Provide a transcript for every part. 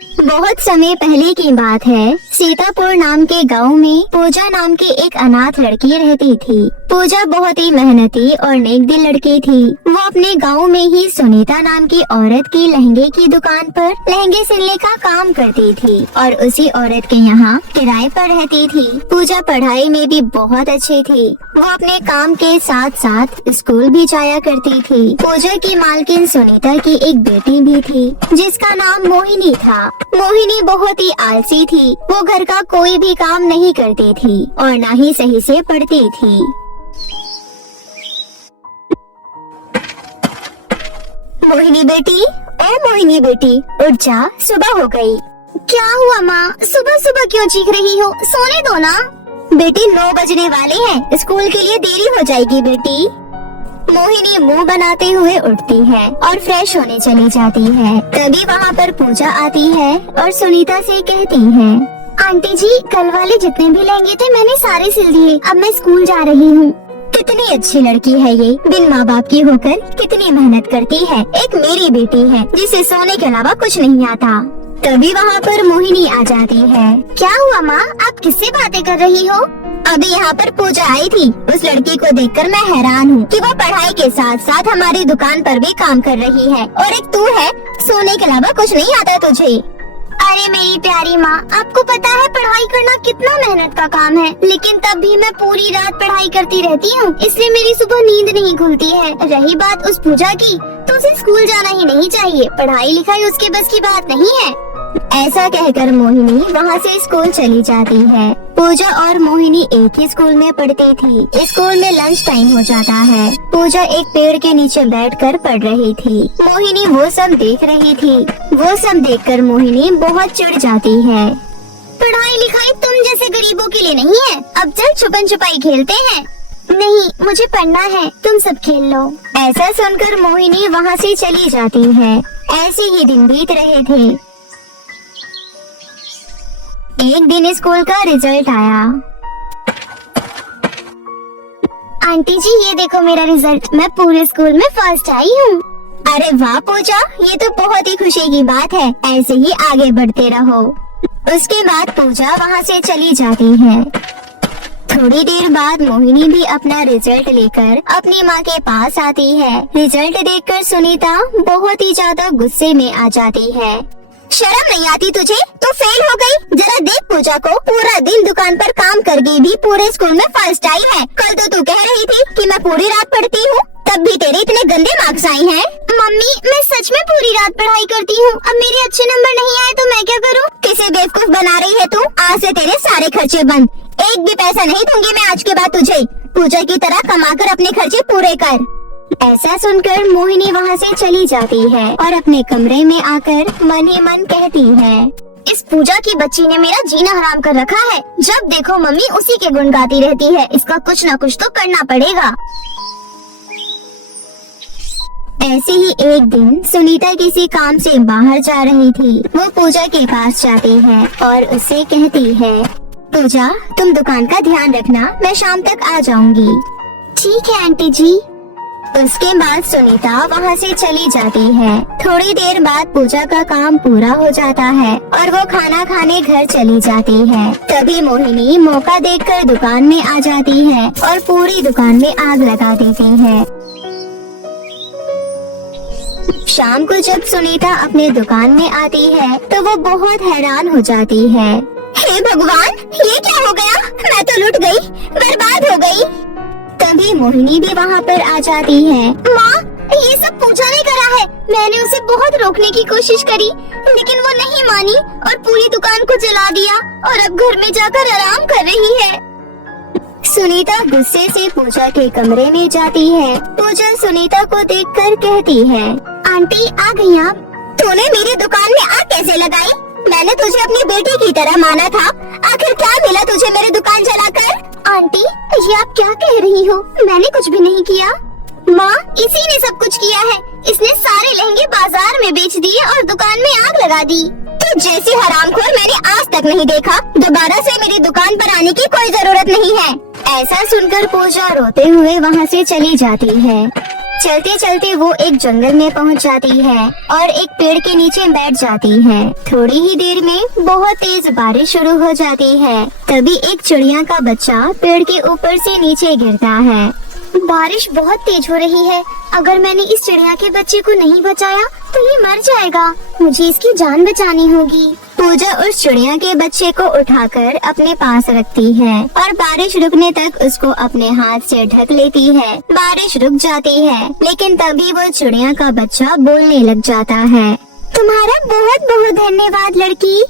बहुत समय पहले की बात है। सीतापुर नाम के गांव में पूजा नाम की एक अनाथ लड़की रहती थी। पूजा बहुत ही मेहनती और नेक दिल लड़की थी। वो अपने गांव में ही सुनीता नाम की औरत की लहंगे की दुकान पर लहंगे सिलने का काम करती थी और उसी औरत के यहाँ किराए पर रहती थी। पूजा पढ़ाई में भी बहुत अच्छी थी। वो अपने काम के साथ साथ स्कूल भी जाया करती थी। पूजा की मालकिन सुनीता की एक बेटी भी थी जिसका नाम मोहिनी था। मोहिनी बहुत ही आलसी थी। वो घर का कोई भी काम नहीं करती थी और न ही सही से पढ़ती थी। मोहिनी बेटी, ओ मोहिनी बेटी, उठ जा, सुबह हो गई। क्या हुआ माँ, सुबह सुबह क्यों चीख रही हो? सोने दो ना। बेटी 9 बजने वाले हैं, स्कूल के लिए देरी हो जाएगी बेटी। मोहिनी मुंह बनाते हुए उठती है और फ्रेश होने चली जाती है। तभी वहाँ पर पूजा आती है और सुनीता से कहती है, आंटी जी, कल वाले जितने भी लहंगे थे मैंने सारे सिल दिए। अब मैं स्कूल जा रही हूँ। कितनी अच्छी लड़की है ये, बिन माँ बाप की होकर कितनी मेहनत करती है। एक मेरी बेटी है जिसे सोने के अलावा कुछ नहीं आता। तभी वहाँ पर मोहिनी आ जाती है। क्या हुआ माँ, आप किससे बातें कर रही हो? अभी यहाँ पर पूजा आई थी। उस लड़की को देखकर मैं हैरान हूँ कि वो पढ़ाई के साथ साथ हमारी दुकान पर भी काम कर रही है और एक तू है, सोने के अलावा कुछ नहीं आता तुझे। अरे मेरी प्यारी माँ, आपको पता है पढ़ाई करना कितना मेहनत का काम है, लेकिन तब भी मैं पूरी रात पढ़ाई करती रहती हूँ, इसलिए मेरी सुबह नींद नहीं खुलती है। रही बात उस पूजा की, तो उसे स्कूल जाना ही नहीं चाहिए। पढ़ाई लिखाई उसके बस की बात नहीं है। ऐसा कहकर मोहिनी वहाँ से स्कूल चली जाती है। पूजा और मोहिनी एक ही स्कूल में पढ़ती थी। स्कूल में लंच टाइम हो जाता है। पूजा एक पेड़ के नीचे बैठकर पढ़ रही थी। मोहिनी वो सब देख रही थी। वो सब देखकर मोहिनी बहुत चिढ़ जाती है। पढ़ाई लिखाई तुम जैसे गरीबों के लिए नहीं है। अब चल छुपन छुपाई खेलते हैं। नहीं, मुझे पढ़ना है, तुम सब खेल लो। ऐसा सुनकर मोहिनी वहाँ से चली जाती है। ऐसे ही दिन बीत रहे थे। एक दिन स्कूल का रिजल्ट आया। आंटी जी, ये देखो मेरा रिजल्ट, मैं पूरे स्कूल में फर्स्ट आई हूँ। अरे वाह पूजा, ये तो बहुत ही खुशी की बात है। ऐसे ही आगे बढ़ते रहो। उसके बाद पूजा वहाँ से चली जाती है। थोड़ी देर बाद मोहिनी भी अपना रिजल्ट लेकर अपनी माँ के पास आती है। रिजल्ट देखकर सुनीता बहुत ही ज्यादा गुस्से में आ जाती है। शर्म नहीं आती तुझे? तू फेल हो गई। जरा देख पूजा को, पूरा दिन दुकान पर काम करके भी पूरे स्कूल में फर्स्ट आई है। कल तो तू कह रही थी कि मैं पूरी रात पढ़ती हूँ, तब भी तेरे इतने गंदे मार्क्स आए हैं। मम्मी, मैं सच में पूरी रात पढ़ाई करती हूँ। अब मेरे अच्छे नंबर नहीं आए तो मैं क्या करूँ? किसे बेवकूफ बना रही है तू? आज से तेरे सारे खर्चे बंद। एक भी पैसा नहीं दूंगी मैं आज के बाद तुझे। पूजा की तरह कमाकर अपने खर्चे पूरे कर। ऐसा सुनकर मोहिनी वहाँ से चली जाती है और अपने कमरे में आकर मन ही मन कहती है, इस पूजा की बच्ची ने मेरा जीना हराम कर रखा है। जब देखो मम्मी उसी के गुण गाती रहती है। इसका कुछ न कुछ तो करना पड़ेगा। ऐसे ही एक दिन सुनीता किसी काम से बाहर जा रही थी। वो पूजा के पास जाती है और उससे कहती है, पूजा, तुम दुकान का ध्यान रखना, मैं शाम तक आ जाऊंगी। ठीक है आंटी जी। उसके बाद सुनीता वहाँ से चली जाती है। थोड़ी देर बाद पूजा का काम पूरा हो जाता है और वो खाना खाने घर चली जाती है। तभी मोहिनी मौका देखकर दुकान में आ जाती है और पूरी दुकान में आग लगा देती है। शाम को जब सुनीता अपने दुकान में आती है तो वो बहुत हैरान हो जाती है। हे भगवान, ये क्या हो गया? मैं तो लुट गई, बर्बाद हो गई। तभी मोहिनी भी वहाँ पर आ जाती है। माँ, ये सब पूजा ने करा है। मैंने उसे बहुत रोकने की कोशिश करी, लेकिन वो नहीं मानी और पूरी दुकान को जला दिया और अब घर में जाकर आराम कर रही है। सुनीता गुस्से से पूजा के कमरे में जाती है। पूजा सुनीता को देखकर कहती है, आंटी आ गई आप? तूने मेरी दुकान में आग कैसे लगाई? मैंने तुझे अपनी बेटी की तरह माना था। आखिर क्या मिला तुझे मेरी दुकान जलाकर? आंटी, ये आप क्या कह रही हो? मैंने कुछ भी नहीं किया। माँ, इसी ने सब कुछ किया है। इसने सारे लहंगे बाजार में बेच दिए और दुकान में आग लगा दी। तो जैसी हरामखोर मैंने आज तक नहीं देखा। दोबारा से मेरी दुकान पर आने की कोई जरूरत नहीं है। ऐसा सुनकर पूजा रोते हुए वहाँ से चली जाती है। चलते चलते वो एक जंगल में पहुंच जाती है और एक पेड़ के नीचे बैठ जाती है। थोड़ी ही देर में बहुत तेज बारिश शुरू हो जाती है। तभी एक चिड़िया का बच्चा पेड़ के ऊपर से नीचे गिरता है। बारिश बहुत तेज हो रही है। अगर मैंने इस चिड़िया के बच्चे को नहीं बचाया तो ये मर जाएगा। मुझे इसकी जान बचानी होगी। पूजा उस चिड़िया के बच्चे को उठाकर अपने पास रखती है और बारिश रुकने तक उसको अपने हाथ से ढक लेती है। बारिश रुक जाती है, लेकिन तभी वो चिड़िया का बच्चा बोलने लग जाता है। तुम्हारा बहुत बहुत धन्यवाद लड़की।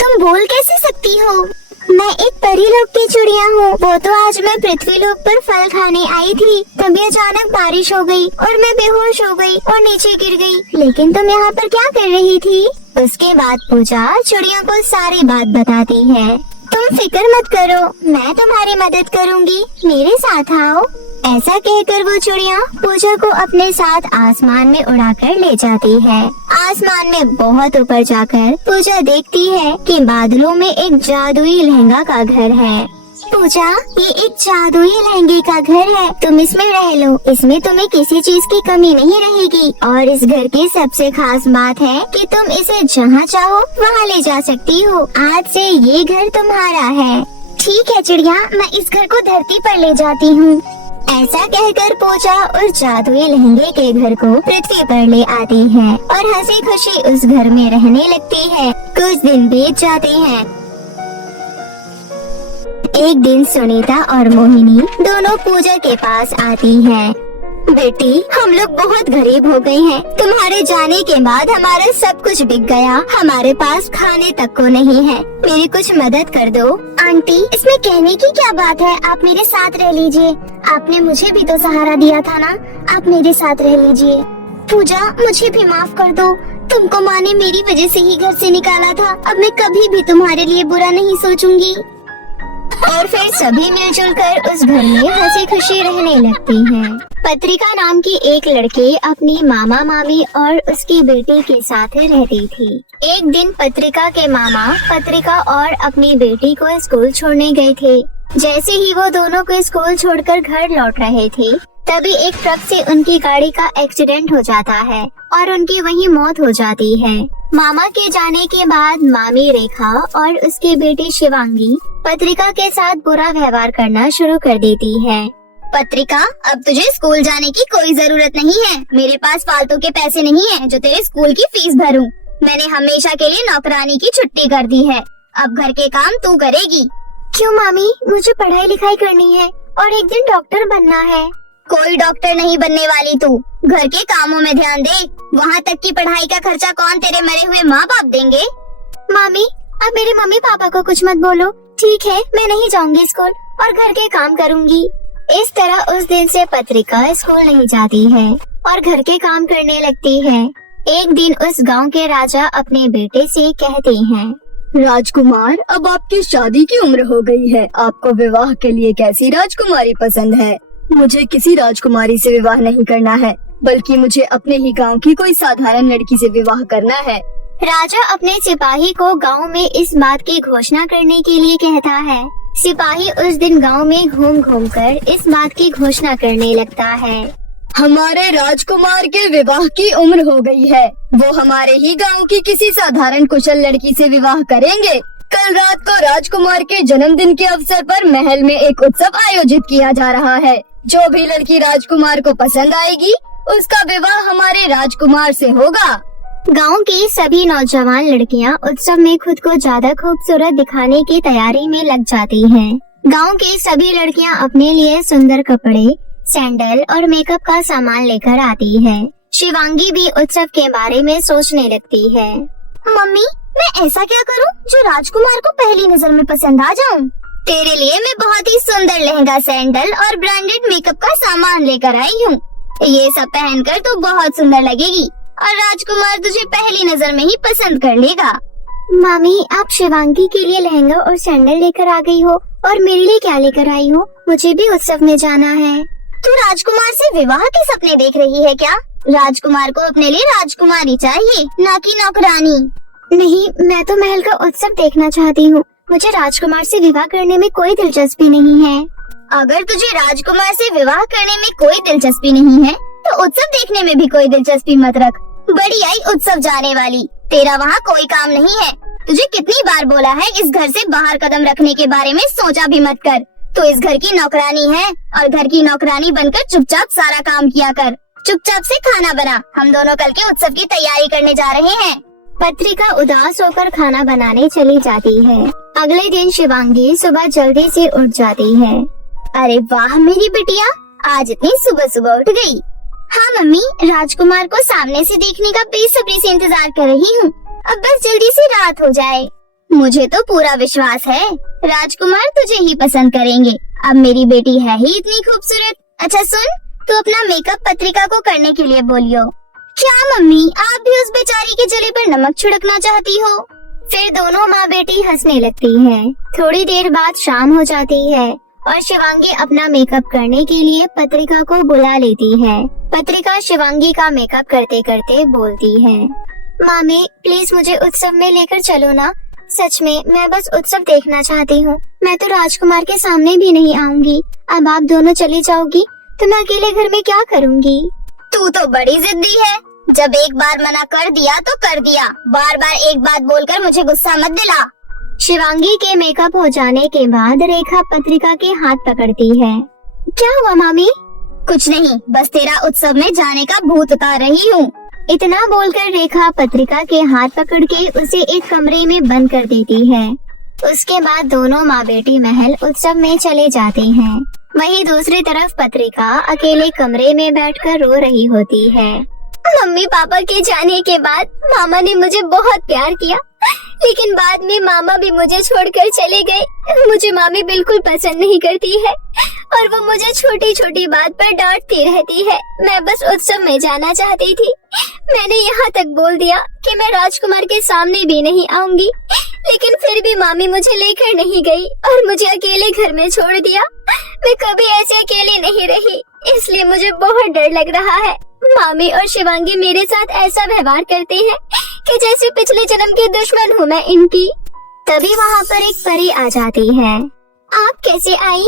तुम बोल कैसे सकती हो? मैं एक परी लोक की चिड़िया हूँ। वो तो आज मैं पृथ्वी लोक पर फल खाने आई थी, तभी अचानक बारिश हो गई और मैं बेहोश हो गई और नीचे गिर गई। लेकिन तुम यहाँ पर क्या कर रही थी? उसके बाद पूजा चिड़िया को सारी बात बताती है। तुम फिक्र मत करो, मैं तुम्हारी मदद करूँगी, मेरे साथ आओ। ऐसा कहकर वो चिड़िया पूजा को अपने साथ आसमान में उड़ाकर ले जाती है। आसमान में बहुत ऊपर जाकर पूजा देखती है कि बादलों में एक जादुई लहंगा का घर है। पूजा, ये एक जादुई लहंगे का घर है, तुम इसमें रह लो। इसमें तुम्हें किसी चीज की कमी नहीं रहेगी और इस घर की सबसे खास बात है कि तुम इसे जहाँ चाहो वहाँ ले जा सकती हो। आज से ये घर तुम्हारा है। ठीक है चिड़िया, मैं इस घर को धरती पर ले जाती हूँ। ऐसा कहकर पूजा उस जादुई लहंगे के घर को पृथ्वी पर ले आती है और हंसी खुशी उस घर में रहने लगती है। कुछ दिन बीत जाते हैं। एक दिन सुनीता और मोहिनी दोनों पूजा के पास आती हैं। बेटी, हम लोग बहुत गरीब हो गए हैं। तुम्हारे जाने के बाद हमारा सब कुछ बिक गया। हमारे पास खाने तक को नहीं है। मेरी कुछ मदद कर दो। आंटी, इसमें कहने की क्या बात है? आप मेरे साथ रह लीजिए। आपने मुझे भी तो सहारा दिया था ना, आप मेरे साथ रह लीजिए। पूजा, मुझे भी माफ कर दो। तुमको माँ ने मेरी वजह से ही घर से निकाला था। अब मैं कभी भी तुम्हारे लिए बुरा नहीं सोचूंगी। और फिर सभी मिलजुल कर उस घर में हंसी खुशी रहने लगती हैं। पत्रिका नाम की एक लड़की अपनी मामा मामी और उसकी बेटी के साथ रहती थी। एक दिन पत्रिका के मामा पत्रिका और अपनी बेटी को स्कूल छोड़ने गए थे। जैसे ही वो दोनों को स्कूल छोड़कर घर लौट रहे थे, तभी एक ट्रक से उनकी गाड़ी का एक्सीडेंट हो जाता है और उनकी वहीं मौत हो जाती है। मामा के जाने के बाद मामी रेखा और उसकी बेटी शिवांगी पत्रिका के साथ बुरा व्यवहार करना शुरू कर देती है। पत्रिका, अब तुझे स्कूल जाने की कोई जरूरत नहीं है। मेरे पास फालतू के पैसे नहीं है जो तेरे स्कूल की फीस भरूं। मैंने हमेशा के लिए नौकरानी की छुट्टी कर दी है। अब घर के काम तू करेगी। क्यों मामी? मुझे पढ़ाई लिखाई करनी है और एक दिन डॉक्टर बनना है। कोई डॉक्टर नहीं बनने वाली तू। घर के कामों में ध्यान दे। वहाँ तक की पढ़ाई का खर्चा कौन तेरे मरे हुए माँ बाप देंगे? मामी, अब मेरे मम्मी पापा को कुछ मत बोलो। ठीक है, मैं नहीं जाऊंगी स्कूल और घर के काम करूंगी। इस तरह उस दिन से पत्रिका स्कूल नहीं जाती है और घर के काम करने लगती है। एक दिन उस गांव के राजा अपने बेटे से कहते हैं, राजकुमार, अब आपकी शादी की उम्र हो गई है। आपको विवाह के लिए कैसी राजकुमारी पसंद है? मुझे किसी राजकुमारी से विवाह नहीं करना है, बल्कि मुझे अपने ही गांव की कोई साधारण लड़की से विवाह करना है। राजा अपने सिपाही को गांव में इस बात की घोषणा करने के लिए कहता है। सिपाही उस दिन गांव में घूम घूम कर इस बात की घोषणा करने लगता है। हमारे राजकुमार के विवाह की उम्र हो गई है। वो हमारे ही गांव की किसी साधारण कुशल लड़की से विवाह करेंगे। कल रात को राजकुमार के जन्मदिन के अवसर पर महल में एक उत्सव आयोजित किया जा रहा है। जो भी लड़की राजकुमार को पसंद आएगी, उसका विवाह हमारे राजकुमार से होगा। गांव की सभी नौजवान लड़कियां उत्सव में खुद को ज्यादा खूबसूरत दिखाने की तैयारी में लग जाती हैं। गांव की सभी लड़कियां अपने लिए सुंदर कपड़े, सैंडल और मेकअप का सामान लेकर आती है। शिवांगी भी उत्सव के बारे में सोचने लगती है। मम्मी, मैं ऐसा क्या करूं जो राजकुमार को पहली नजर में पसंद आ जाऊं? तेरे लिए मैं बहुत ही सुंदर लहंगा, सैंडल और ब्रांडेड मेकअप का सामान लेकर आई हूँ। ये सब पहनकर तू बहुत सुंदर लगेगी और राजकुमार तुझे पहली नजर में ही पसंद कर लेगा। मामी, आप शिवांगी के लिए लहंगा और सैंडल लेकर आ गई हो और मेरे लिए क्या लेकर आई हो? मुझे भी उत्सव में जाना है। तू राजकुमार से विवाह के सपने देख रही है क्या? राजकुमार को अपने लिए राजकुमारी चाहिए, ना कि नौकरानी। नहीं, मैं तो महल का उत्सव देखना चाहती हूँ। मुझे राजकुमार से विवाह करने में कोई दिलचस्पी नहीं है। अगर तुझे राजकुमार से विवाह करने में कोई दिलचस्पी नहीं है, तो तो उत्सव देखने में भी कोई दिलचस्पी मत रख। बड़ी आई उत्सव जाने वाली, तेरा वहाँ कोई काम नहीं है। तुझे कितनी बार बोला है इस घर से बाहर कदम रखने के बारे में सोचा भी मत कर। तो इस घर की नौकरानी है और घर की नौकरानी बनकर चुपचाप सारा काम किया कर। चुपचाप से खाना बना, हम दोनों कल के उत्सव की तैयारी करने जा रहे हैं। पत्रिका उदास होकर खाना बनाने चली जाती है। अगले दिन शिवांगी सुबह जल्दी से उठ जाती है। अरे वाह मेरी बिटिया, आज इतनी सुबह सुबह उठ गई। हाँ मम्मी, राजकुमार को सामने से देखने का बेसब्री से इंतजार कर रही हूँ। अब बस जल्दी से रात हो जाए। मुझे तो पूरा विश्वास है राजकुमार तुझे ही पसंद करेंगे। अब मेरी बेटी है ही इतनी खूबसूरत। अच्छा सुन, तू अपना मेकअप पत्रिका को करने के लिए बोलियो। क्या मम्मी, आप भी उस बेचारी के जले पर नमक छिड़कना चाहती हो? फिर दोनों माँ बेटी हंसने लगती हैं। थोड़ी देर बाद शाम हो जाती है और शिवांगी अपना मेकअप करने के लिए पत्रिका को बुला लेती है। पत्रिका शिवांगी का मेकअप करते करते बोलती है, मामी प्लीज मुझे उत्सव में लेकर चलो ना। सच में मैं बस उत्सव देखना चाहती हूँ। मैं तो राजकुमार के सामने भी नहीं आऊंगी। अब आप दोनों चली जाओगी तो मैं अकेले घर में क्या करूँगी? तू तो बड़ी जिद्दी है। जब एक बार मना कर दिया तो कर दिया। बार बार एक बात बोलकर मुझे गुस्सा मत दिला। शिवांगी के मेकअप हो जाने के बाद रेखा पत्रिका के हाथ पकड़ती है। क्या हुआ मामी? कुछ नहीं, बस तेरा उत्सव में जाने का भूत उतार रही हूँ। इतना बोलकर रेखा पत्रिका के हाथ पकड़ के उसे एक कमरे में बंद कर देती है। उसके बाद दोनों माँ बेटी महल उत्सव में चले जाते हैं। वहीं दूसरी तरफ पत्रिका अकेले कमरे में बैठकर रो रही होती है। मम्मी पापा के जाने के बाद मामा ने मुझे बहुत प्यार किया, लेकिन बाद में मामा भी मुझे छोड़कर चले गए। मुझे मामी बिल्कुल पसंद नहीं करती है और वो मुझे छोटी छोटी बात पर डांटती रहती है। मैं बस उत्सव में जाना चाहती थी। मैंने यहाँ तक बोल दिया कि मैं राजकुमार के सामने भी नहीं आऊंगी, लेकिन फिर भी मामी मुझे लेकर नहीं गई और मुझे अकेले घर में छोड़ दिया। मैं कभी ऐसे अकेले नहीं रही, इसलिए मुझे बहुत डर लग रहा है। मामी और शिवांगी मेरे साथ ऐसा व्यवहार करते हैं कि जैसे पिछले जन्म के दुश्मन हूँ मैं इनकी। तभी वहाँ पर एक परी आ जाती है। आप कैसे आई?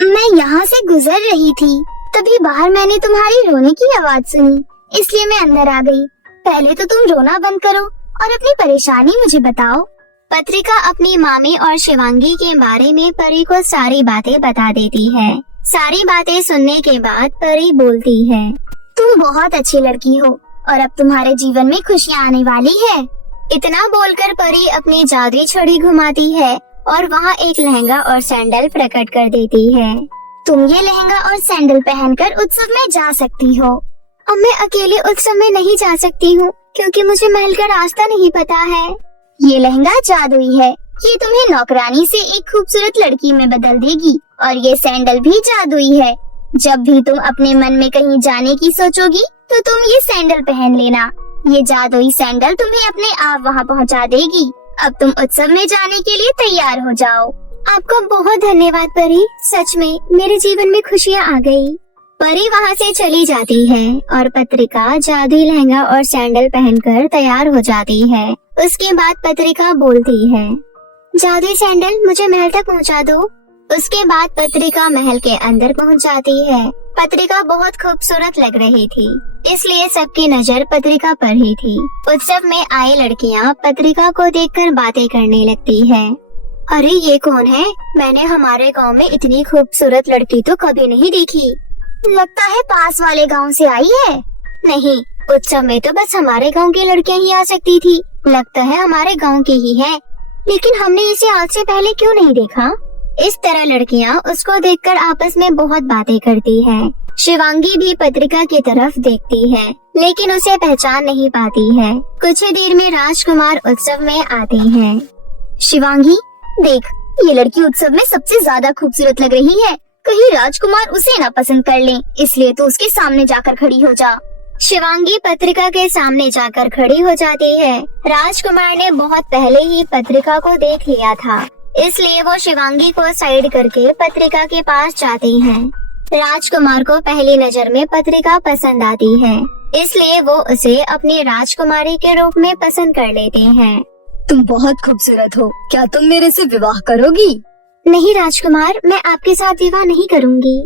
मैं यहाँ से गुजर रही थी, तभी बाहर मैंने तुम्हारी रोने की आवाज सुनी, इसलिए मैं अंदर आ गई। पहले तो तुम रोना बंद करो और अपनी परेशानी मुझे बताओ। पत्रिका अपनी मामी और शिवांगी के बारे में परी को सारी बातें बता देती है। सारी बातें सुनने के बाद परी बोलती है, तुम बहुत अच्छी लड़की हो और अब तुम्हारे जीवन में खुशियाँ आने वाली है। इतना बोलकर परी अपनी जादुई छड़ी घुमाती है और वहाँ एक लहंगा और सैंडल प्रकट कर देती है। तुम ये लहंगा और सैंडल पहनकर उत्सव में जा सकती हो। अब मैं अकेले उत्सव में नहीं जा सकती हूँ क्योंकि मुझे महल का रास्ता नहीं पता है। ये लहंगा जादुई है, ये तुम्हें नौकरानी से एक खूबसूरत लड़की में बदल देगी और ये सैंडल भी जादुई है। जब भी तुम अपने मन में कहीं जाने की सोचोगी तो तुम ये सैंडल पहन लेना। ये जादुई सैंडल तुम्हें अपने आप वहाँ पहुँचा देगी। अब तुम उत्सव में जाने के लिए तैयार हो जाओ। आपका बहुत धन्यवाद परी, सच में मेरे जीवन में खुशियाँ आ गई। परी वहाँ से चली जाती है और पत्रिका जादुई लहंगा और सैंडल पहनकर तैयार हो जाती है। उसके बाद पत्रिका बोलती है, जादुई सैंडल मुझे महल तक पहुँचा दो। उसके बाद पत्रिका महल के अंदर पहुँच जाती है। पत्रिका बहुत खूबसूरत लग रही थी, इसलिए सबकी नजर पत्रिका पर ही थी। उत्सव में आई लड़कियाँ पत्रिका को देखकर बातें करने लगती है। अरे ये कौन है? मैंने हमारे गांव में इतनी खूबसूरत लड़की तो कभी नहीं देखी। लगता है पास वाले गांव से आई है। नहीं, उत्सव में तो बस हमारे गांव की लड़कियां ही आ सकती थी। लगता है हमारे गांव की ही है, लेकिन हमने इसे आज से पहले क्यों नहीं देखा? इस तरह लड़कियां उसको देखकर आपस में बहुत बातें करती हैं। शिवांगी भी पत्रिका की तरफ देखती है, लेकिन उसे पहचान नहीं पाती है। कुछ ही देर में राजकुमार उत्सव में आते हैं। शिवांगी देख, ये लड़की उत्सव में सबसे ज्यादा खूबसूरत लग रही है। कहीं राजकुमार उसे ना पसंद कर ले, इसलिए तो उसके सामने जाकर खड़ी हो जा। शिवांगी पत्रिका के सामने जाकर खड़ी हो जाती है। राजकुमार ने बहुत पहले ही पत्रिका को देख लिया था, इसलिए वो शिवांगी को साइड करके पत्रिका के पास जाते हैं। राजकुमार को पहली नजर में पत्रिका पसंद आती है, इसलिए वो उसे अपनी राजकुमारी के रूप में पसंद कर लेते हैं। तुम बहुत खूबसूरत हो, क्या तुम मेरे से विवाह करोगी? नहीं राजकुमार, मैं आपके साथ विवाह नहीं करूंगी।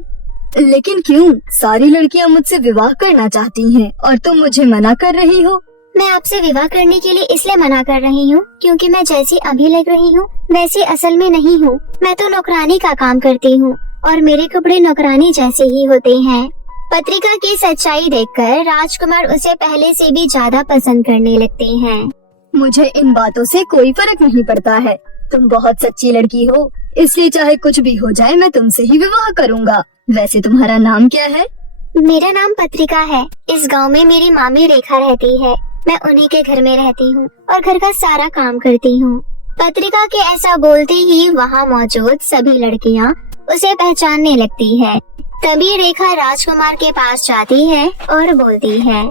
लेकिन क्यों? सारी लड़कियां मुझसे विवाह करना चाहती हैं और तुम मुझे मना कर रही हो। मैं आपसे विवाह करने के लिए इसलिए मना कर रही हूँ क्योंकि मैं जैसी अभी लग रही हूँ वैसी असल में नहीं हूँ। मैं तो नौकरानी का काम करती हूँ और मेरे कपड़े नौकरानी जैसे ही होते हैं। पत्रिका की सच्चाई देखकर राजकुमार उसे पहले से भी ज्यादा पसंद करने लगते हैं। मुझे इन बातों से कोई फर्क नहीं पड़ता है। तुम बहुत सच्ची लड़की हो, इसलिए चाहे कुछ भी हो जाए मैं तुमसे ही विवाह करूँगा। वैसे तुम्हारा नाम क्या है? मेरा नाम पत्रिका है। इस गांव में मेरी मामी रेखा रहती है। मैं उन्हीं के घर में रहती हूँ और घर का सारा काम करती हूँ। पत्रिका के ऐसा बोलते ही वहाँ मौजूद सभी लड़कियाँ उसे पहचानने लगती है। तभी रेखा राजकुमार के पास जाती है और बोलती है,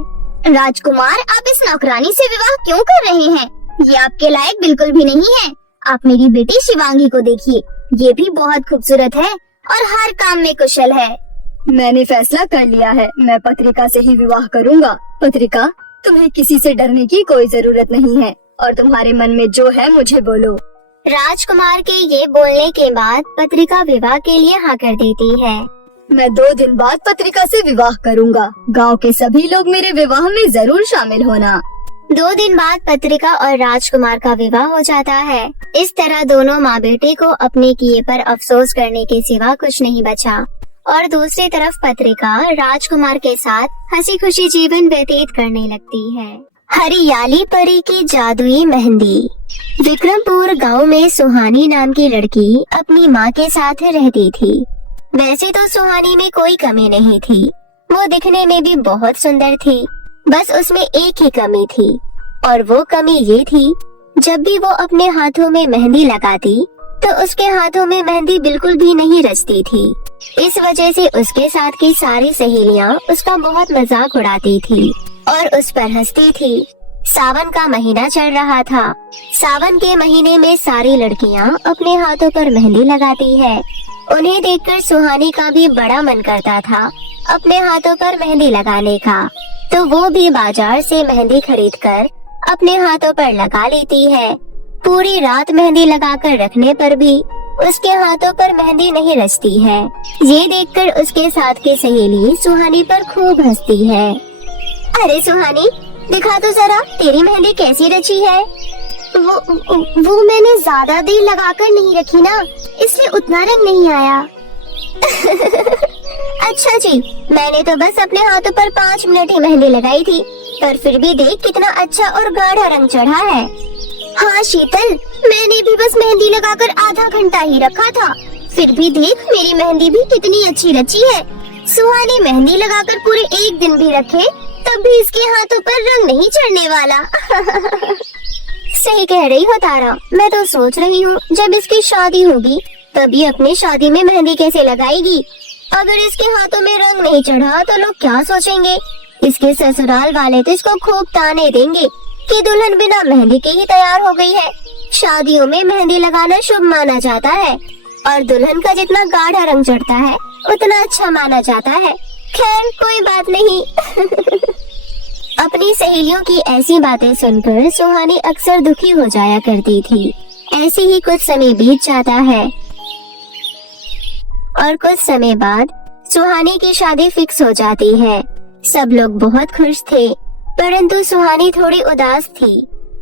राजकुमार, आप इस नौकरानी से विवाह क्यों कर रहे हैं? ये आपके लायक बिल्कुल भी नहीं है। आप मेरी बेटी शिवांगी को देखिए, ये भी बहुत खूबसूरत है और हर काम में कुशल है। मैंने फैसला कर लिया है, मैं पत्रिका से ही विवाह करूँगा। पत्रिका, तुम्हें किसी से डरने की कोई जरूरत नहीं है और तुम्हारे मन में जो है मुझे बोलो। राजकुमार के ये बोलने के बाद पत्रिका विवाह के लिए हाँ कर देती है। मैं 2 दिन बाद पत्रिका से विवाह करूँगा। गांव के सभी लोग मेरे विवाह में जरूर शामिल होना। 2 दिन बाद पत्रिका और राजकुमार का विवाह हो जाता है। इस तरह दोनों माँ बेटे को अपने किए पर अफसोस करने के सिवा कुछ नहीं बचा और दूसरी तरफ पत्रिका राजकुमार के साथ हंसी खुशी जीवन व्यतीत करने लगती है। हरियाली परी की जादुई मेहंदी। विक्रमपुर गांव में सुहानी नाम की लड़की अपनी माँ के साथ रहती थी। वैसे तो सुहानी में कोई कमी नहीं थी, वो दिखने में भी बहुत सुंदर थी। बस उसमें एक ही कमी थी और वो कमी ये थी, जब भी वो अपने हाथों में मेहंदी लगाती तो उसके हाथों में मेहंदी बिल्कुल भी नहीं रचती थी। इस वजह से उसके साथ की सारी सहेलियां उसका बहुत मजाक उड़ाती थी और उस पर हंसती थी। सावन का महीना चल रहा था। सावन के महीने में सारी लड़कियां अपने हाथों पर मेहंदी लगाती है। उन्हें देखकर सुहानी का भी बड़ा मन करता था अपने हाथों पर मेहंदी लगाने का, तो वो भी बाजार से मेहंदी खरीदकर अपने हाथों पर लगा लेती है। पूरी रात मेहंदी लगाकर रखने पर भी उसके हाथों पर मेहंदी नहीं रचती है। ये देखकर उसके साथ की सहेली सुहानी पर खूब हंसती है। अरे सुहानी, दिखा तो जरा तेरी मेहंदी कैसी रची है। वो मैंने ज्यादा देर लगाकर नहीं रखी ना, इसलिए उतना रंग नहीं आया। अच्छा जी, मैंने तो बस अपने हाथों पर 5 मिनट ही मेहंदी लगाई थी, पर फिर भी देख कितना अच्छा और गाढ़ा रंग चढ़ा है। हाँ शीतल, मैंने भी बस मेहंदी लगाकर आधा घंटा ही रखा था, फिर भी देख मेरी मेहंदी भी कितनी अच्छी रची है। सुहानी मेहंदी लगाकर पूरे 1 दिन भी रखे तब भी इसके हाथों पर रंग नहीं चढ़ने वाला। सही कह रही हो तारा, मैं तो सोच रही हूँ जब इसकी शादी होगी तब ये अपनी शादी में मेहंदी कैसे लगाएगी। अगर इसके हाथों में रंग नहीं चढ़ा तो लोग क्या सोचेंगे। इसके ससुराल वाले तो इसको खूब ताने देंगे कि दुल्हन बिना मेहंदी के ही तैयार हो गई है। शादियों में मेहंदी लगाना शुभ माना जाता है और दुल्हन का जितना गाढ़ा रंग चढ़ता है उतना अच्छा माना जाता है। खैर कोई बात नहीं। अपनी सहेलियों की ऐसी बातें सुनकर सुहानी अक्सर दुखी हो जाया करती थी। ऐसे ही कुछ समय बीत जाता है और कुछ समय बाद सुहानी की शादी फिक्स हो जाती है। सब लोग बहुत खुश थे, परंतु सुहानी थोड़ी उदास थी।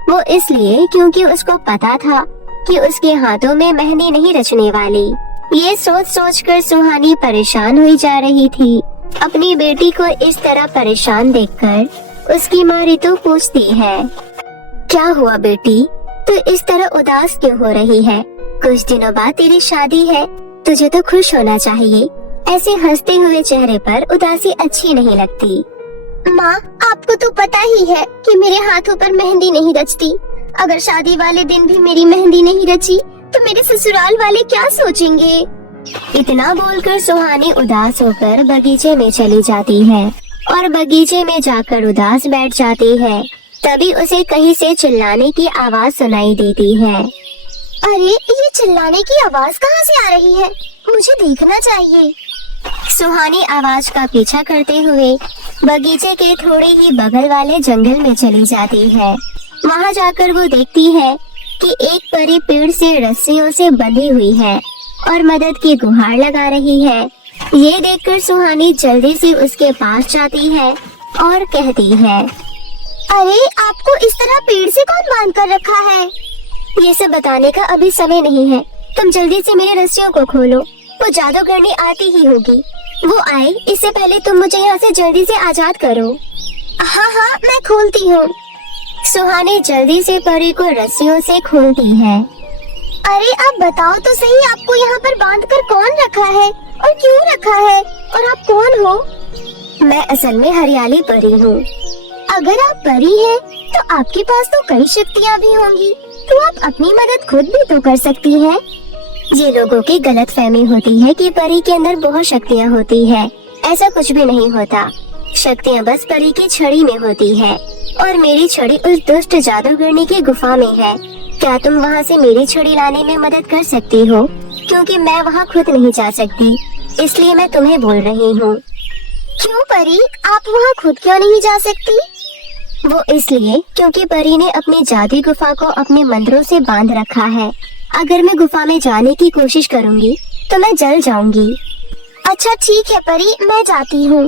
वो इसलिए क्योंकि उसको पता था कि उसके हाथों में मेहंदी नहीं रचने वाली। ये सोच सोच कर सुहानी परेशान हुई जा रही थी। अपनी बेटी को इस तरह परेशान देखकर उसकी माँ रितु पूछती है, क्या हुआ बेटी, तू इस तरह उदास क्यों हो रही है? कुछ दिनों बाद तेरी शादी है, तुझे तो खुश होना चाहिए। ऐसे हंसते हुए चेहरे पर उदासी अच्छी नहीं लगती। माँ, आपको तो पता ही है कि मेरे हाथों पर मेहंदी नहीं रचती। अगर शादी वाले दिन भी मेरी मेहंदी नहीं रची तो मेरे ससुराल वाले क्या सोचेंगे। इतना बोलकर सुहानी उदास होकर बगीचे में चली जाती है और बगीचे में जाकर उदास बैठ जाती है। तभी उसे कहीं से चिल्लाने की आवाज सुनाई देती है। अरे ये चिल्लाने की आवाज कहाँ से आ रही है? मुझे देखना चाहिए। सुहानी आवाज का पीछा करते हुए बगीचे के थोड़े ही बगल वाले जंगल में चली जाती है। वहाँ जाकर वो देखती है कि एक परी पेड़ से रस्सियों से बंधी हुई है और मदद की गुहार लगा रही है। ये देखकर सुहानी जल्दी से उसके पास जाती है और कहती है, अरे आपको इस तरह पेड़ से कौन बांध कर रखा है? ये सब बताने का अभी समय नहीं है, तुम जल्दी से मेरे रस्सियों को खोलो। वो जादूगरनी आती ही होगी, वो आए इससे पहले तुम मुझे यहाँ से जल्दी से आजाद करो। हाँ हाँ मैं खोलती हूँ। सुहानी जल्दी से परी को रस्सियों से खोलती है। अरे आप बताओ तो सही, आपको यहाँ पर बांध कर कौन रखा है और क्यों रखा है, और आप कौन हो? मैं असल में हरियाली परी हूँ। अगर आप परी हैं, तो आपके पास तो कई शक्तियाँ भी होंगी, तो आप अपनी मदद खुद भी तो कर सकती हैं। ये लोगों की गलतफहमी होती है कि परी के अंदर बहुत शक्तियाँ होती है। ऐसा कुछ भी नहीं होता, शक्तियाँ बस परी की छड़ी में होती है, और मेरी छड़ी उस दुष्ट जादूगरनी की गुफा में है। क्या तुम वहाँ से मेरी छड़ी लाने में मदद कर सकती हो? क्योंकि मैं वहाँ खुद नहीं जा सकती, इसलिए मैं तुम्हें बोल रही हूँ। क्यों परी, आप वहाँ खुद क्यों नहीं जा सकती? वो इसलिए क्योंकि परी ने अपनी जादुई गुफा को अपने मंत्रों से बांध रखा है। अगर मैं गुफा में जाने की कोशिश करूँगी तो मैं जल जाऊंगी। अच्छा ठीक है परी, मैं जाती हूँ।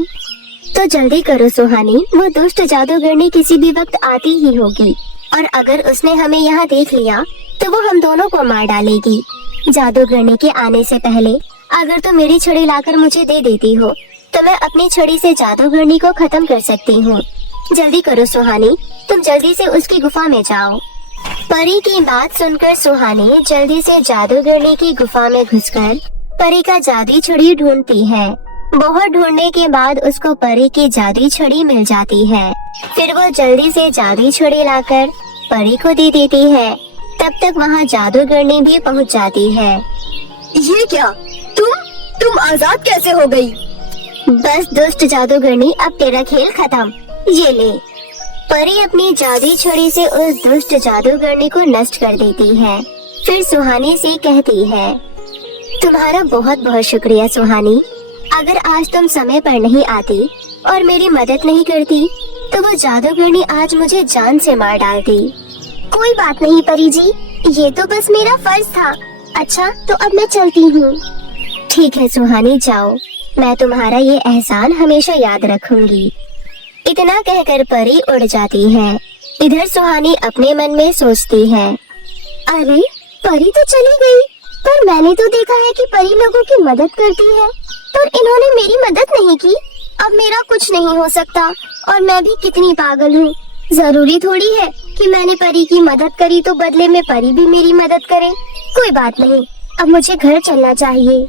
तो जल्दी करो सुहानी, वो दुष्ट जादूगरनी किसी भी वक्त आती ही होगी, और अगर उसने हमें यहाँ देख लिया तो वो हम दोनों को मार डालेगी। जादूगरनी के आने से पहले अगर तुम मेरी छड़ी लाकर मुझे दे देती हो तो मैं अपनी छड़ी से जादूगरनी को खत्म कर सकती हूँ। जल्दी करो सुहानी, तुम जल्दी से उसकी गुफा में जाओ। परी की बात सुनकर सुहानी जल्दी से जादूगरनी की गुफा में घुसकर परी का जादुई छड़ी ढूंढती है। बहुत ढूंढने के बाद उसको परी की जादुई छड़ी मिल जाती है। फिर वो जल्दी से जादुई छड़ी लाकर परी को दे देती है। तब तक वहाँ जादूगरनी भी पहुँच जाती है। ये क्या, तुम आजाद कैसे हो गई? बस दुष्ट जादूगरनी, अब तेरा खेल खत्म, ये ले। परी अपनी जादुई छड़ी से उस दुष्ट जादूगरनी को नष्ट कर देती है। फिर सुहानी से कहती है, तुम्हारा बहुत बहुत शुक्रिया सुहानी। अगर आज तुम समय पर नहीं आती और मेरी मदद नहीं करती तो वो जादूगरनी आज मुझे जान से मार डालती। कोई बात नहीं परी जी, ये तो बस मेरा फर्ज था। अच्छा तो अब मैं चलती हूँ। ठीक है सुहानी, जाओ, मैं तुम्हारा ये एहसान हमेशा याद रखूंगी। इतना कहकर परी उड़ जाती है। इधर सुहानी अपने मन में सोचती है, अरे परी तो चली गई, पर मैंने तो देखा है कि परी लोगों की मदद करती है, पर इन्होंने मेरी मदद नहीं की। अब मेरा कुछ नहीं हो सकता, और मैं भी कितनी पागल हूँ। जरूरी थोड़ी है कि मैंने परी की मदद करी तो बदले में परी भी मेरी मदद करे। कोई बात नहीं, अब मुझे घर चलना चाहिए।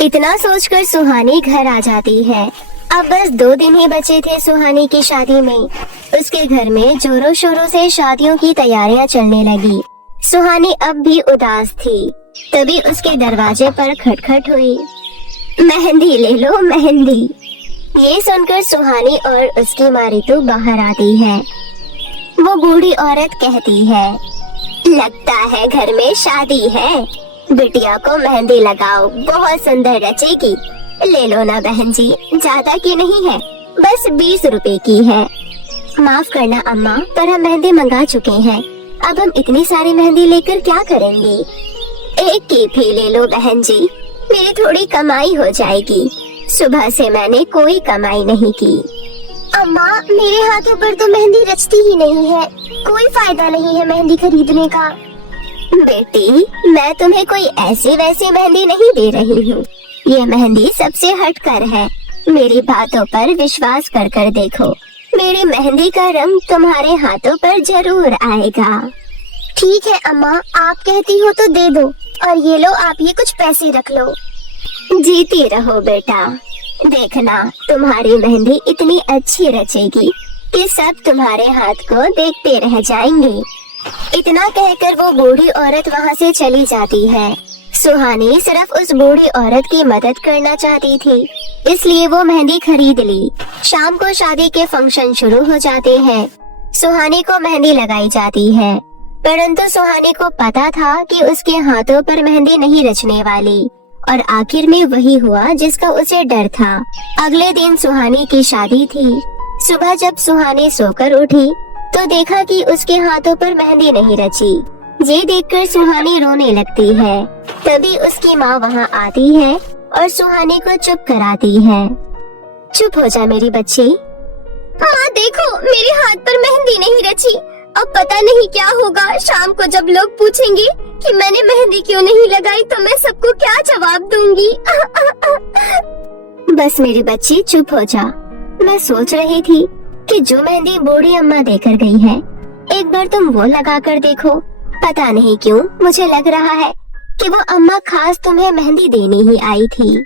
इतना सोचकर सुहानी घर आ जाती है। अब बस 2 दिन ही बचे थे सुहानी की शादी में। उसके घर में जोरों शोरों से शादियों की तैयारियां चलने लगी। सुहानी अब भी उदास थी। तभी उसके दरवाजे पर खटखट हुई। मेहंदी ले लो, मेहंदी। ये सुनकर सुहानी और उसकी माँ रितु बाहर आती है। वो बूढ़ी औरत कहती है, लगता है घर में शादी है, बिटिया को मेहंदी लगाओ, बहुत सुंदर रचेगी। ले लो ना बहन जी, ज्यादा की नहीं है, बस 20 रुपए की है। माफ करना अम्मा, पर हम मेहंदी मंगा चुके हैं। अब हम इतनी सारी मेहंदी लेकर क्या करेंगे? एक कीप ही ले लो बहन जी, मेरी थोड़ी कमाई हो जाएगी। सुबह से मैंने कोई कमाई नहीं की। अम्मा, मेरे हाथों पर तो मेहंदी रचती ही नहीं है, कोई फायदा नहीं है मेहंदी खरीदने का। बेटी, मैं तुम्हें कोई ऐसी वैसी मेहंदी नहीं दे रही हूँ। ये मेहंदी सबसे हटकर है। मेरी बातों पर विश्वास कर कर देखो, मेरी मेहंदी का रंग तुम्हारे हाथों पर जरूर आएगा। ठीक है अम्मा, आप कहती हो तो दे दो, और ये लो, आप ये कुछ पैसे रख लो। जीती रहो बेटा, देखना तुम्हारी मेहंदी इतनी अच्छी रचेगी कि सब तुम्हारे हाथ को देखते रह जाएंगे। इतना कहकर वो बूढ़ी औरत वहाँ से चली जाती है। सुहानी सिर्फ उस बूढ़ी औरत की मदद करना चाहती थी, इसलिए वो मेहंदी खरीद ली। शाम को शादी के फंक्शन शुरू हो जाते हैं। सुहानी को मेहंदी लगाई जाती है, परंतु सुहानी को पता था कि उसके हाथों पर मेहंदी नहीं रचने वाली, और आखिर में वही हुआ जिसका उसे डर था। अगले दिन सुहानी की शादी थी। सुबह जब सुहानी सोकर उठी तो देखा कि उसके हाथों पर मेहंदी नहीं रची। ये देखकर सुहानी रोने लगती है। तभी उसकी माँ वहाँ आती है और सुहानी को चुप कराती है। चुप हो जा मेरी बच्ची। माँ देखो, मेरे हाथ पर मेहंदी नहीं रची। अब पता नहीं क्या होगा। शाम को जब लोग पूछेंगे कि मैंने मेहंदी क्यों नहीं लगाई तो मैं सबको क्या जवाब दूंगी। बस मेरी बच्ची चुप हो जा। मैं सोच रही थी कि जो मेहंदी बूढ़ी अम्मा देकर गई है, एक बार तुम वो लगा कर देखो। पता नहीं क्यों मुझे लग रहा है कि वो अम्मा खास तुम्हें मेहंदी देने ही आई थी।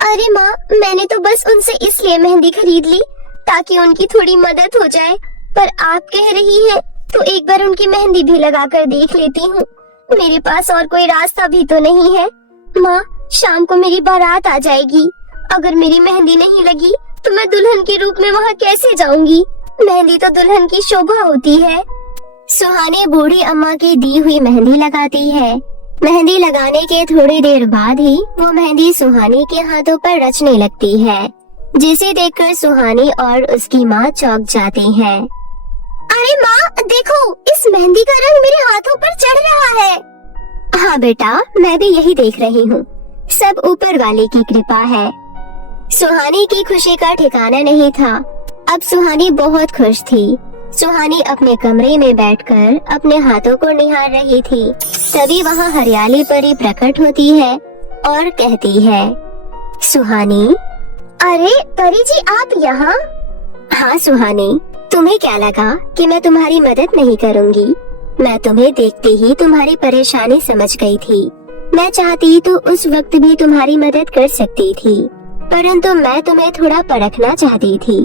अरे माँ, मैंने तो बस उनसे इसलिए मेहंदी खरीद ली ताकि उनकी थोड़ी मदद हो जाए, पर आप कह रही हैं तो एक बार उनकी मेहंदी भी लगा कर देख लेती हूँ। मेरे पास और कोई रास्ता भी तो नहीं है। माँ, शाम को मेरी बारात आ जाएगी। अगर मेरी मेहंदी नहीं लगी तो मैं दुल्हन के रूप में वहाँ कैसे जाऊंगी? मेहंदी तो दुल्हन की शोभा होती है। सुहानी बूढ़ी अम्मा की दी हुई मेहंदी लगाती है। मेहंदी लगाने के थोड़ी देर बाद ही वो मेहंदी सुहानी के हाथों पर रचने लगती है, जिसे देखकर सुहानी और उसकी माँ चौंक जाती हैं। अरे माँ देखो, इस मेहंदी का रंग मेरे हाथों पर चढ़ रहा है। हाँ बेटा, मैं भी यही देख रही हूँ। सब ऊपर वाले की कृपा है। सुहानी की खुशी का ठिकाना नहीं था। अब सुहानी बहुत खुश थी। सुहानी अपने कमरे में बैठकर अपने हाथों को निहार रही थी। तभी वहाँ हरियाली परी प्रकट होती है और कहती है, सुहानी। अरे परी जी, आप यहाँ? हाँ सुहानी, तुम्हें क्या लगा कि मैं तुम्हारी मदद नहीं करूँगी? मैं तुम्हें देखते ही तुम्हारी परेशानी समझ गई थी। मैं चाहती तो उस वक्त भी तुम्हारी मदद कर सकती थी, परंतु मैं तुम्हें थोड़ा परखना चाहती थी।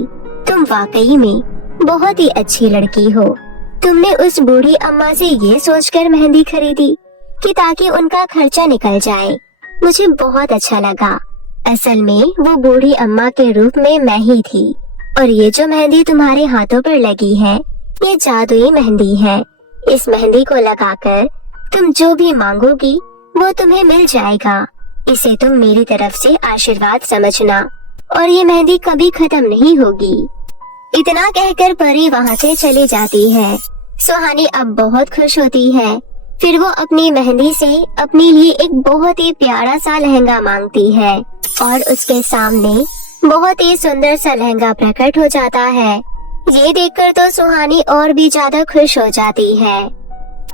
तुम वाकई में बहुत ही अच्छी लड़की हो। तुमने उस बूढ़ी अम्मा से ये सोचकर मेहंदी खरीदी कि ताकि उनका खर्चा निकल जाए। मुझे बहुत अच्छा लगा। असल में वो बूढ़ी अम्मा के रूप में मैं ही थी। और ये जो मेहंदी तुम्हारे हाथों पर लगी है, ये जादुई मेहंदी है। इस मेहंदी को लगाकर तुम जो भी मांगोगी वो तुम्हें मिल जाएगा। इसे तुम मेरी तरफ से आशीर्वाद समझना, और ये मेहंदी कभी खत्म नहीं होगी। इतना कहकर परी वहाँ से चली जाती है। सुहानी अब बहुत खुश होती है। फिर वो अपनी मेहंदी से अपने लिए एक बहुत ही प्यारा सा लहंगा मांगती है और उसके सामने बहुत ही सुंदर सा लहंगा प्रकट हो जाता है। ये देखकर तो सुहानी और भी ज्यादा खुश हो जाती है।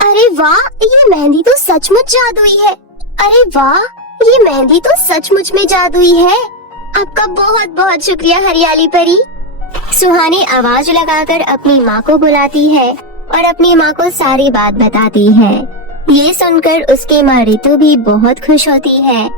अरे वाह, ये मेहंदी तो सचमुच जादुई है। अरे वाह, ये मेहंदी तो सचमुच में जादुई है। आपका बहुत बहुत शुक्रिया हरियाली परी। सुहानी आवाज लगाकर अपनी माँ को बुलाती है और अपनी माँ को सारी बात बताती है। ये सुनकर उसकी माँ रितु भी बहुत खुश होती है।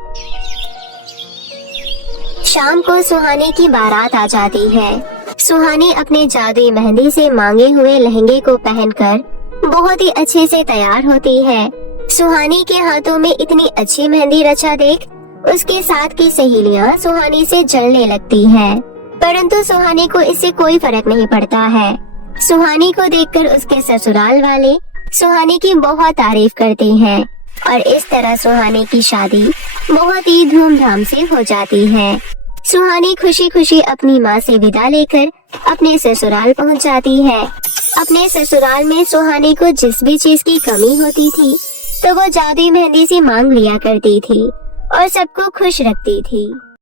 शाम को सुहानी की बारात आ जाती है। सुहानी अपने जादुई मेहंदी से मांगे हुए लहंगे को पहनकर बहुत ही अच्छे से तैयार होती है। सुहानी के हाथों में इतनी अच्छी मेहंदी रचा देख उसके साथ की सहेलियां सुहानी से जलने लगती हैं, परंतु सुहानी को इससे कोई फर्क नहीं पड़ता है। सुहानी को देखकर उसके ससुराल वाले सुहानी की बहुत तारीफ करते हैं और इस तरह सुहानी की शादी बहुत ही धूमधाम से हो जाती है। सुहानी खुशी खुशी अपनी माँ से विदा लेकर अपने ससुराल पहुँच जाती है। अपने ससुराल में सुहानी को जिस भी चीज की कमी होती थी तो वो जादुई मेहंदी से मांग लिया करती थी और सबको खुश रखती थी।